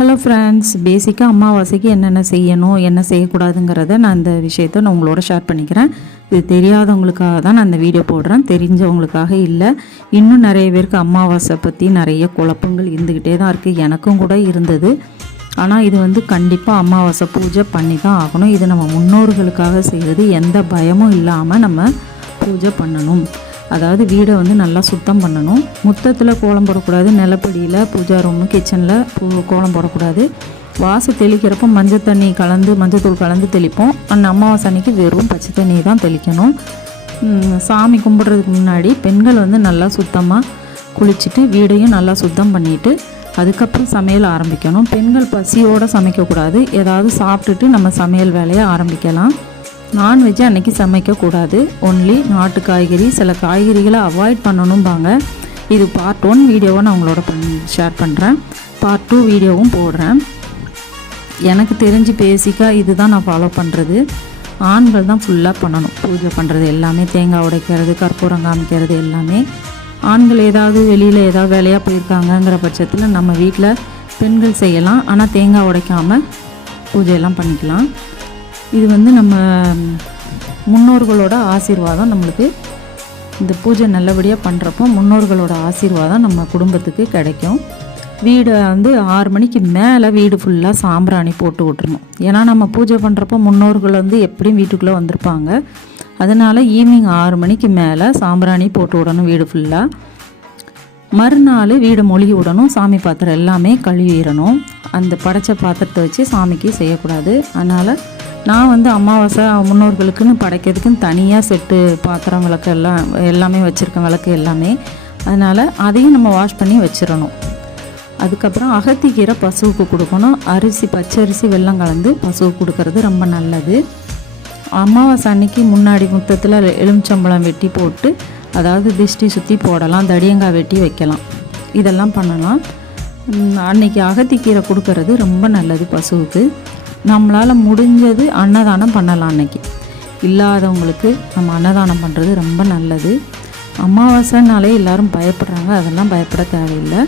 Hello friends, பேசிக்காக அமாவாசைக்கு என்னென்ன செய்யணும் என்ன செய்யக்கூடாதுங்கிறத நான் இந்த விஷயத்தை நான் உங்களோட ஷேர் பண்ணிக்கிறேன். இது தெரியாதவங்களுக்காக தான் நான் இந்த வீடியோ போடுறேன், தெரிஞ்சவங்களுக்காக இல்லை. இன்னும் நிறைய பேருக்கு அமாவாசை பற்றி நிறைய குழப்பங்கள் இருந்துக்கிட்டே தான் இருக்குது, எனக்கும் கூட இருந்தது. ஆனால் இது கண்டிப்பாக அமாவாசை பூஜை பண்ணி தான் ஆகணும். இது நம்ம முன்னோர்களுக்காக செய்கிறது, எந்த பயமும் இல்லாமல் நம்ம பூஜை பண்ணணும். அதாவது வீடை நல்லா சுத்தம் பண்ணணும். முத்தத்தில் கோலம் போடக்கூடாது, நிலப்படியில் பூஜா ரூமு கிச்சனில் கோலம் போடக்கூடாது. வாசு தெளிக்கிறப்போ மஞ்சத்தூள் கலந்து தெளிப்போம். அந்த அமாவாசை அன்னைக்கு வெறும் பச்சை தண்ணி தான் தெளிக்கணும். சாமி கும்பிட்றதுக்கு முன்னாடி பெண்கள் நல்லா சுத்தமாக குளிச்சுட்டு வீடையும் நல்லா சுத்தம் பண்ணிவிட்டு அதுக்கப்புறம் சமையல் ஆரம்பிக்கணும். பெண்கள் பசியோடு சமைக்கக்கூடாது, ஏதாவது சாப்பிட்டுட்டு நம்ம சமையல் வேலையை ஆரம்பிக்கலாம். நான்வெஜ்ஜை அன்றைக்கி சமைக்கக்கூடாது. ஒன்லி நாட்டு காய்கறி, சில காய்கறிகளை அவாய்ட் பண்ணணும்பாங்க. இது பார்ட் 1 வீடியோவை நான் உங்களோட ஷேர் பண்ணுறேன். பார்ட் 2 வீடியோவும் போடுறேன். எனக்கு தெரிஞ்சு பேசிக்காக இது தான் நான் ஃபாலோ பண்ணுறது. ஆண்கள் தான் ஃபுல்லாக பண்ணணும் பூஜை பண்ணுறது எல்லாமே. தேங்காய் உடைக்கிறது, கற்பூரம் காமிக்கிறது எல்லாமே. ஆண்கள் ஏதாவது வெளியில் ஏதாவது வேலையாக போயிருக்காங்கங்கிற பட்சத்தில் நம்ம வீட்டில் பெண்கள் செய்யலாம். ஆனால் தேங்காய் உடைக்காமல் பூஜையெல்லாம் பண்ணிக்கலாம். இது நம்ம முன்னோர்களோட ஆசீர்வாதம். நம்மளுக்கு இந்த பூஜை நல்லபடியாக பண்ணுறப்போ முன்னோர்களோட ஆசீர்வாதம் நம்ம குடும்பத்துக்கு கிடைக்கும். வீடு 6 மணிக்கு மேலே வீடு ஃபுல்லாக சாம்பிராணி போட்டு விட்டுருணும். ஏன்னா நம்ம பூஜை பண்ணுறப்போ முன்னோர்கள் எப்படியும் வீட்டுக்குள்ளே வந்திருப்பாங்க. அதனால் ஈவினிங் 6 மணிக்கு மேலே சாம்பிராணி போட்டு விடணும் வீடு ஃபுல்லாக. மறுநாள் வீடை மொழிகி விடணும். சாமி பாத்திரம் எல்லாமே கழுவிடணும். அந்த படைச்ச பாத்திரத்தை வச்சு சாமிக்கு செய்யக்கூடாது. அதனால் நான் அமாவாசை முன்னோர்களுக்குன்னு படைக்கிறதுக்குன்னு தனியாக செட்டு பாத்திரம் விளக்கு எல்லாமே வச்சுருக்கேன், விளக்கு எல்லாமே. அதனால் அதையும் நம்ம வாஷ் பண்ணி வச்சிடணும். அதுக்கப்புறம் அகத்திக்கீரை பசுவுக்கு கொடுக்கணும். பச்சரிசி வெல்லம் கலந்து பசுவுக்கு கொடுக்கறது ரொம்ப நல்லது. அமாவாசை அன்னைக்கு முன்னாடி முத்தத்தில் எலுமிச்சம்பழம் வெட்டி போட்டு, அதாவது திஷ்டி சுற்றி போடலாம், தடியங்காய் வெட்டி வைக்கலாம், இதெல்லாம் பண்ணலாம். அன்னைக்கு அகத்திக்கீரை கொடுக்கறது ரொம்ப நல்லது பசுவுக்கு. நம்மளால் முடிஞ்சது அன்னதானம் பண்ணலாம். அன்னைக்கு இல்லாதவங்களுக்கு நம்ம அன்னதானம் பண்ணுறது ரொம்ப நல்லது. அமாவாசைனாலே எல்லோரும் பயப்படுறாங்க, அதெல்லாம் பயப்பட தேவையில்லை.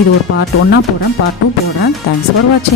இது ஒரு பார்ட் 1 போடுறேன், பார்ட் 2 போடுறேன். தேங்க்ஸ் ஃபார் வாட்சிங்.